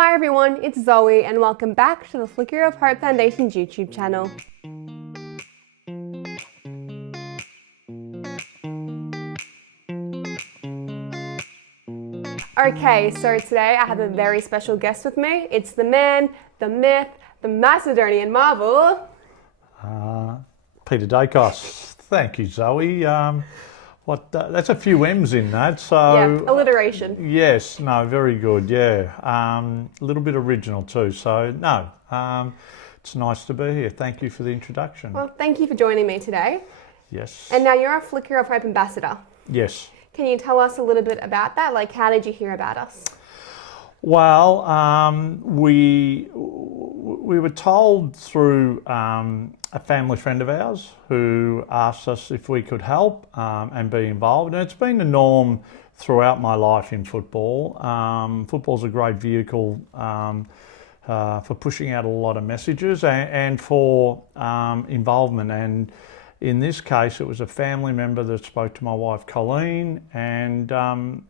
Hi everyone, it's Zoe and welcome back to the Flicker of Hope Foundation's YouTube channel. Okay, so today I have a very special guest with me. It's the man, the myth, the Macedonian marvel. Peter Daicos. Thank you, Zoe. That's a few M's in that, so... Yeah, alliteration. Yes, no, very good, yeah. A little bit original too, so no, it's nice to be here. Thank you for the introduction. Well, thank you for joining me today. Yes. And now you're a Flicker of Hope ambassador. Yes. Can you tell us a little bit about that? Like, how did you hear about us? Well, we were told through a family friend of ours who asked us if we could help and be involved. And it's been the norm throughout my life in football. Football's a great vehicle for pushing out a lot of messages and for involvement. And in this case, it was a family member that spoke to my wife, Colleen, and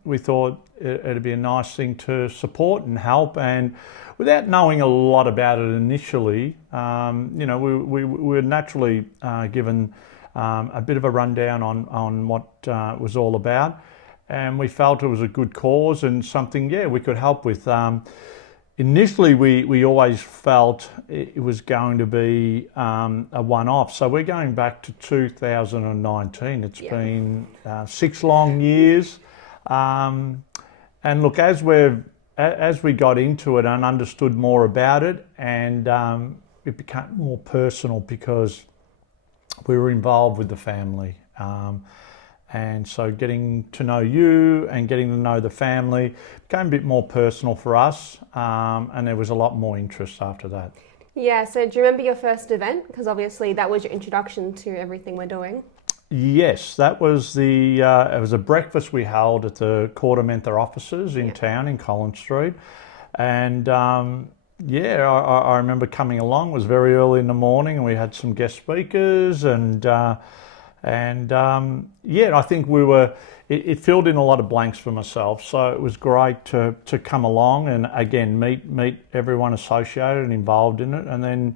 we thought it'd be a nice thing to support and help. And without knowing a lot about it initially, we were naturally given a bit of a rundown on what it was all about. And we felt it was a good cause and something, we could help with. Initially, we always felt it was going to be a one-off. So we're going back to 2019. It's been 6 long years. And look, as we got into it and understood more about it, and it became more personal because we were involved with the family. And so getting to know you and getting to know the family became a bit more personal for us, and there was a lot more interest after that. Yeah, so do you remember your first event? Because obviously that was your introduction to everything we're doing. Yes, that was it was a breakfast we held at the Quartermentha offices in town in Collins Street. And I remember coming along. It was very early in the morning and we had some guest speakers I think it filled in a lot of blanks for myself. So it was great to come along and again, meet everyone associated and involved in it. And then,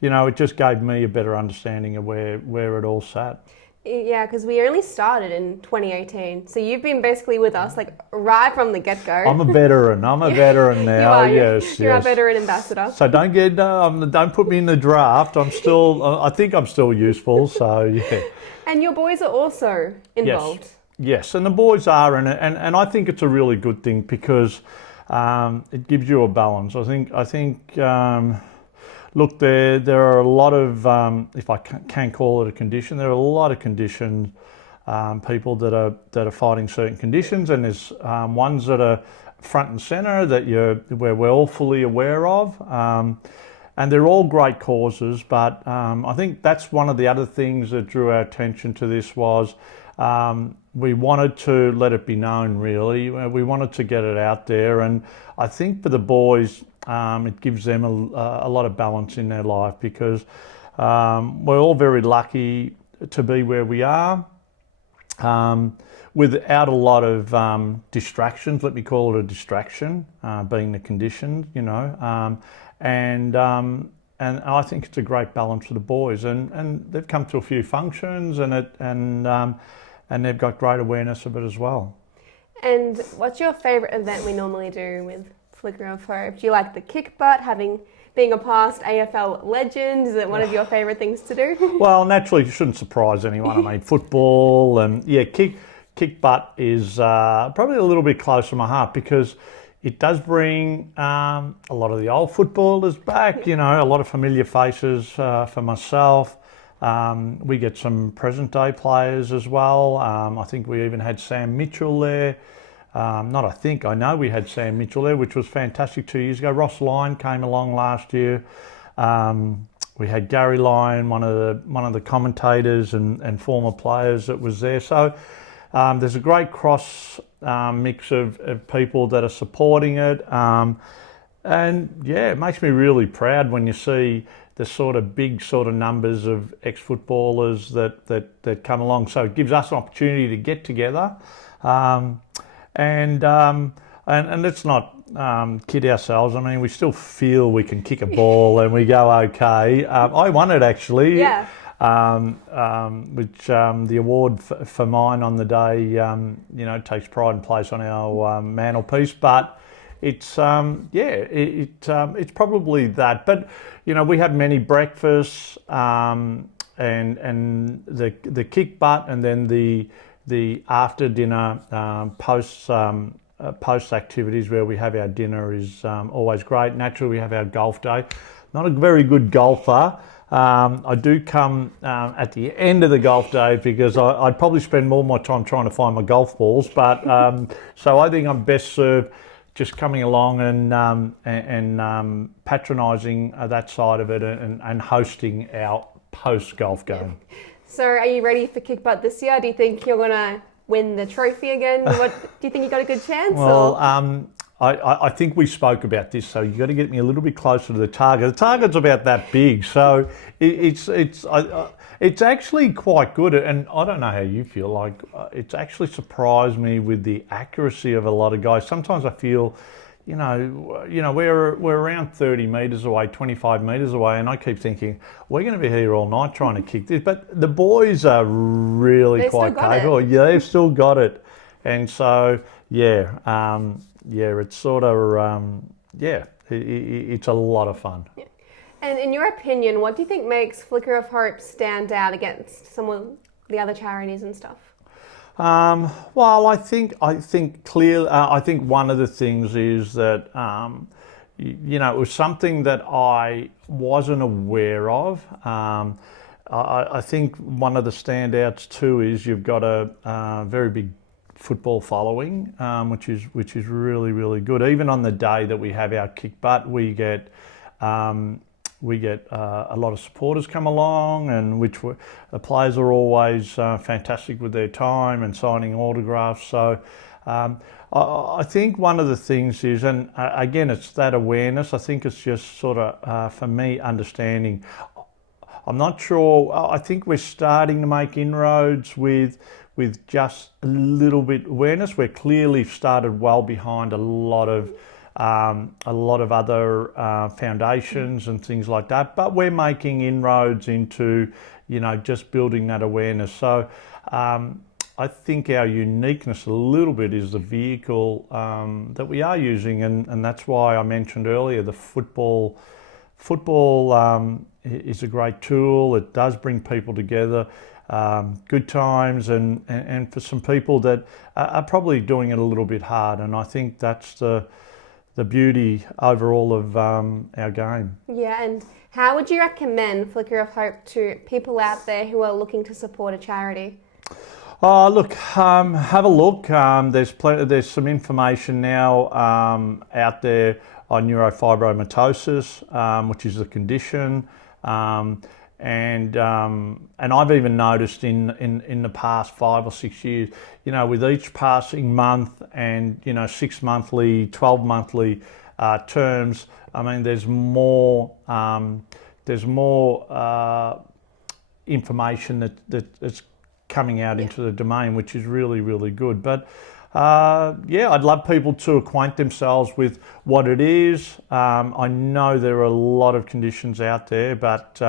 it just gave me a better understanding of where it all sat. Yeah, because we only started in 2018. So you've been basically with us like right from the get-go. I'm a veteran now. You're a veteran ambassador. So don't put me in the draft. I think I'm still useful, so yeah. And your boys are also involved. Yes, and the boys are, and I think it's a really good thing because it gives you a balance. I think. Look, there are a lot of, if I can call it a condition, there are a lot of conditions, people that are fighting certain conditions, and there's ones that are front and centre that we're all fully aware of, and they're all great causes. But I think that's one of the other things that drew our attention to this was we wanted to let it be known. Really, we wanted to get it out there, and I think for the boys. It gives them a lot of balance in their life because we're all very lucky to be where we are without a lot of distractions. Let me call it a distraction, being the conditions, and I think it's a great balance for the boys, and they've come to a few functions and they've got great awareness of it as well. And what's your favourite event we normally do with Flicker of Hope? Do you like the kick butt, being a past AFL legend? Is it one of your favourite things to do? Well, naturally, it shouldn't surprise anyone. I mean, football and kick butt is probably a little bit close to my heart because it does bring a lot of the old footballers back. A lot of familiar faces for myself. We get some present day players as well. I think we even had Sam Mitchell there. I know we had Sam Mitchell there, which was fantastic 2 years ago. Ross Lyon came along last year. We had Gary Lyon, one of the commentators and former players that was there. So there's a great cross mix of people that are supporting it. It makes me really proud when you see the sort of big sort of numbers of ex-footballers that come along. So it gives us an opportunity to get together. and let's not kid ourselves. I mean, we still feel we can kick a ball and we go okay. I won it actually. Yeah. Which the award for mine on the day, takes pride and place on our mantelpiece. But it's it's probably that. But we had many breakfasts and the kick butt, and then the after dinner post activities where we have our dinner is always great. Naturally, we have our golf day. Not a very good golfer. I do come at the end of the golf day because I'd probably spend more of my time trying to find my golf balls. But so I think I'm best served just coming along and patronising that side of it and hosting our post golf game. So are you ready for kick butt this year? Do you think you're gonna win the trophy again? Do you think you got a good chance? Well, I think we spoke about this, so you got to get me a little bit closer to the target. The target's about that big, so it's actually quite good. And I don't know how you feel. Like it's actually surprised me with the accuracy of a lot of guys. Sometimes I feel, we're around 30 metres away, 25 metres away, and I keep thinking we're going to be here all night trying to kick this. But the boys are really quite capable. Yeah, they've still got it, and so it's sort of, it's a lot of fun. Yeah. And in your opinion, what do you think makes Flicker of Hope stand out against some of the other charities and stuff? Well, I think clearly, I think one of the things is that, it was something that I wasn't aware of. I think one of the standouts too is you've got a very big football following, which is really, really good. Even on the day that we have our kick butt, we get a lot of supporters come along, and the players are always fantastic with their time and signing autographs. So I think one of the things is, and again, it's that awareness. I think it's just sort of, for me, understanding. I'm not sure. I think we're starting to make inroads with just a little bit awareness. We're clearly started well behind a lot of other foundations and things like that, but we're making inroads into just building that awareness. So I think our uniqueness a little bit is the vehicle that we are using, and that's why I mentioned earlier the football is a great tool. It does bring people together. Good times, and for some people that are probably doing it a little bit hard, and I think that's the beauty overall of our game. Yeah, and how would you recommend Flicker of Hope to people out there who are looking to support a charity? Look, have a look. There's some information now out there on neurofibromatosis, which is a condition. And I've even noticed in the past 5 or 6 years, with each passing month and 6 monthly, 12 monthly terms, I mean, there's more information that's coming out into the domain, which is really, really good. But I'd love people to acquaint themselves with what it is. I know there are a lot of conditions out there, but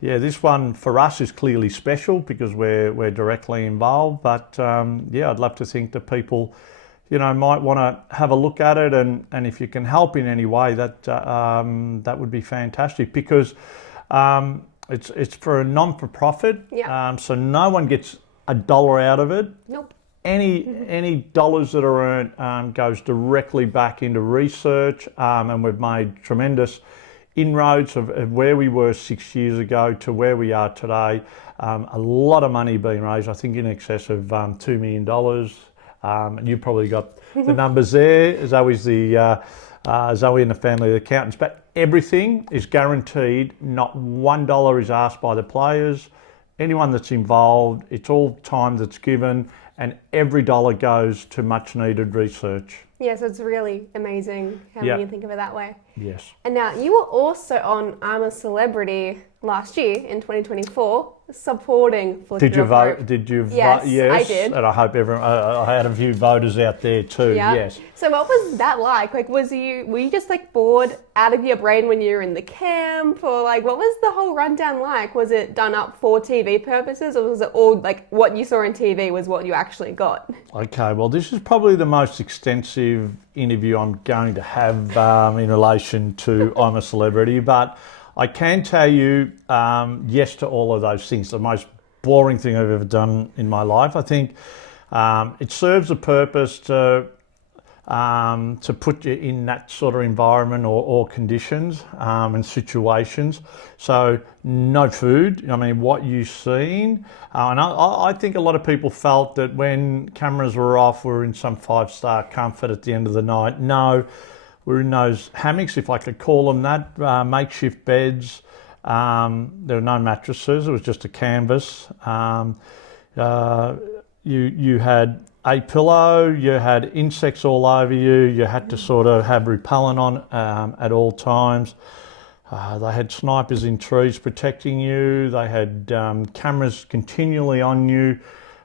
this one for us is clearly special because we're directly involved. But I'd love to think that people, might want to have a look at it, and if you can help in any way, that would be fantastic, because it's for a non-for-profit. Yeah. So no one gets a dollar out of it. Nope. Any dollars that are earned goes directly back into research, and we've made tremendous inroads of where we were 6 years ago to where we are today. A lot of money being raised, I think in excess of $2 million. And you've probably got the numbers there. Zoe and the family of accountants. But everything is guaranteed. Not $1 is asked by the players. Anyone that's involved, it's all time that's given, and every dollar goes to much needed research. Yeah, so it's really amazing having Yeah. you think of it that way. Yes. And now you were also on I'm a Celebrity last year in 2024, supporting Flicker Did you of vote? Hope. Did you Yes, vote? Yes, I did. and I hope everyone. I had a few voters out there too. Yeah. Yes. So what was that like? Like, were you just like bored out of your brain when you were in the camp, or like what was the whole rundown like? Was it done up for TV purposes, or was it all like what you saw on TV was what you actually got? Okay. Well, this is probably the most extensive interview I'm going to have in relation to I'm a Celebrity, but I can tell you yes to all of those things. The most boring thing I've ever done in my life. I think it serves a purpose to put you in that sort of environment or conditions and situations. So no food. I mean, what you've seen, and I think a lot of people felt that when cameras were off, we were in some 5-star comfort at the end of the night. No, we're in those hammocks, if I could call them that, makeshift beds. There were no mattresses. It was just a canvas. You had a pillow, you had insects all over you, you had to sort of have repellent on at all times. They had snipers in trees protecting you. They had cameras continually on you,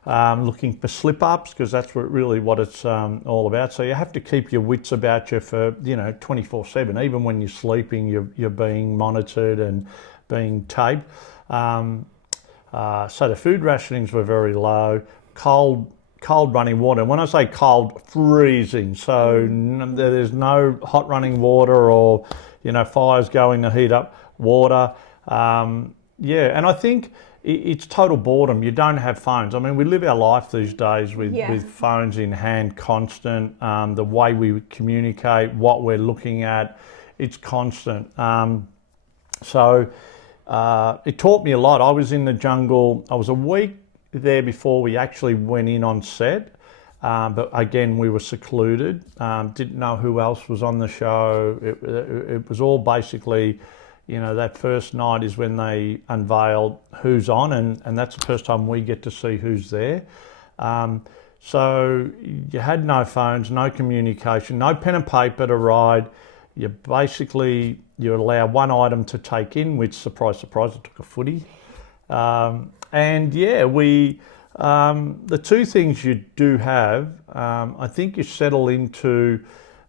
looking for slip-ups, because that's what it's all about. So you have to keep your wits about you for 24/7. Even when you're sleeping, you're being monitored and being taped. So the food rationings were very low. Cold running water. When I say cold, freezing. So there's no hot running water or fires going to heat up water. And I think it's total boredom. You don't have phones. I mean, we live our life these days with phones in hand, constant. The way we communicate, what we're looking at, it's constant. So it taught me a lot. I was in the jungle. I was a week there before we actually went in on set. But again, we were secluded, didn't know who else was on the show. It was all basically, that first night is when they unveiled who's on, and that's the first time we get to see who's there. So you had no phones, no communication, no pen and paper to ride. You allow one item to take in, which, surprise, surprise, I took a footy. The two things you do have, I think you settle into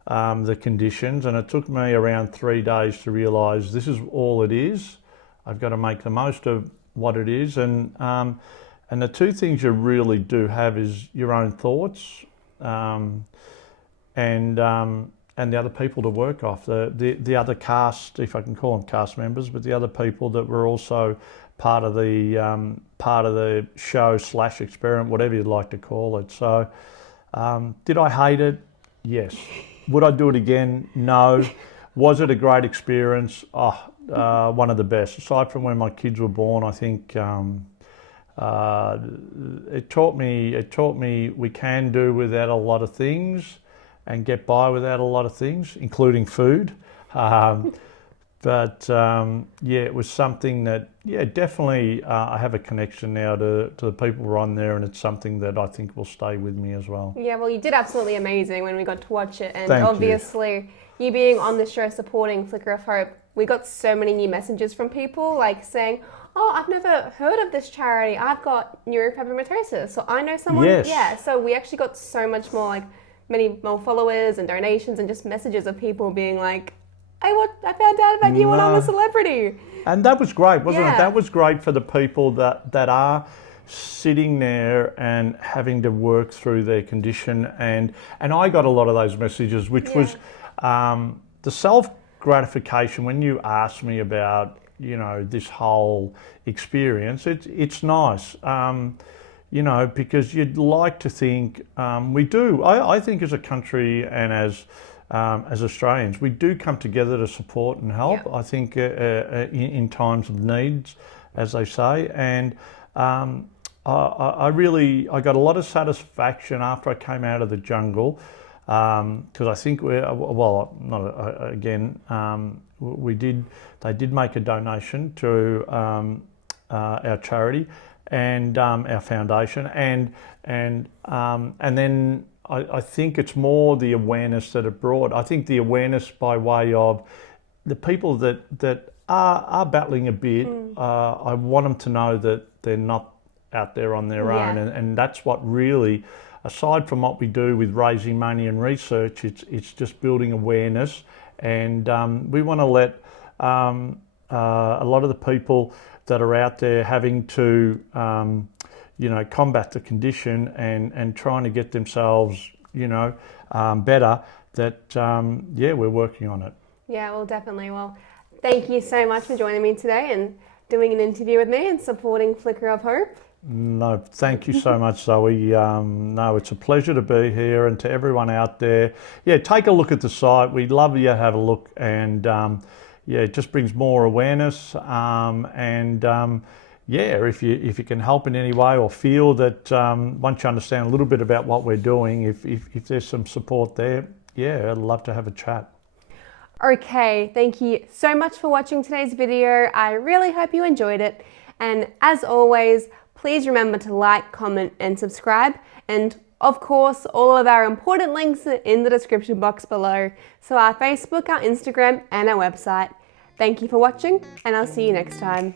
the conditions, and it took me around 3 days to realise this is all it is. I've got to make the most of what it is, and the two things you really do have is your own thoughts, and the other people to work off, the other cast, if I can call them cast members, but the other people that were also part of the show / experiment, whatever you'd like to call it. So, did I hate it? Yes. Would I do it again? No. Was it a great experience? One of the best. Aside from when my kids were born, I think it taught me we can do without a lot of things and get by without a lot of things, including food. But it was something that, definitely I have a connection now to the people who are on there, and it's something that I think will stay with me as well. Yeah, well, you did absolutely amazing when we got to watch it, and Thank obviously you being on the show supporting Flicker of Hope, we got so many new messages from people like saying, "Oh, I've never heard of this charity. I've got neurofibromatosis, so I know someone." Yes. Yeah, so we actually got so much more, many more followers and donations and just messages of people being like, I found out about you when I'm a Celebrity. And that was great, wasn't it? Yeah. That was great for the people that are sitting there and having to work through their condition. And I got a lot of those messages, which was the self-gratification when you asked me about, this whole experience. It's nice, because you'd like to think we do. I think as a country and as Australians, we do come together to support and help. Yeah. I think in times of needs, as they say, and I got a lot of satisfaction after I came out of the jungle, because I think they did make a donation to our charity, and our foundation, and then I think it's more the awareness that it brought. I think the awareness by way of the people that are battling a bit. I want them to know that they're not out there on their own, and that's what really, aside from what we do with raising money and research, it's just building awareness, and we want to let a lot of the people that are out there having to combat the condition and trying to get themselves better, that we're working on it. Yeah, well, definitely. Well, thank you so much for joining me today and doing an interview with me and supporting Flicker of Hope. No, thank you so much, Zoe. No, it's a pleasure to be here, and to everyone out there, take a look at the site. We'd love you to have a look, and it just brings more awareness, if you can help in any way, or feel that once you understand a little bit about what we're doing, if there's some support there, I'd love to have a chat. Okay, thank you so much for watching today's video. I really hope you enjoyed it. And as always, please remember to like, comment, and subscribe. And of course, all of our important links are in the description box below. So our Facebook, our Instagram, and our website. Thank you for watching, and I'll see you next time.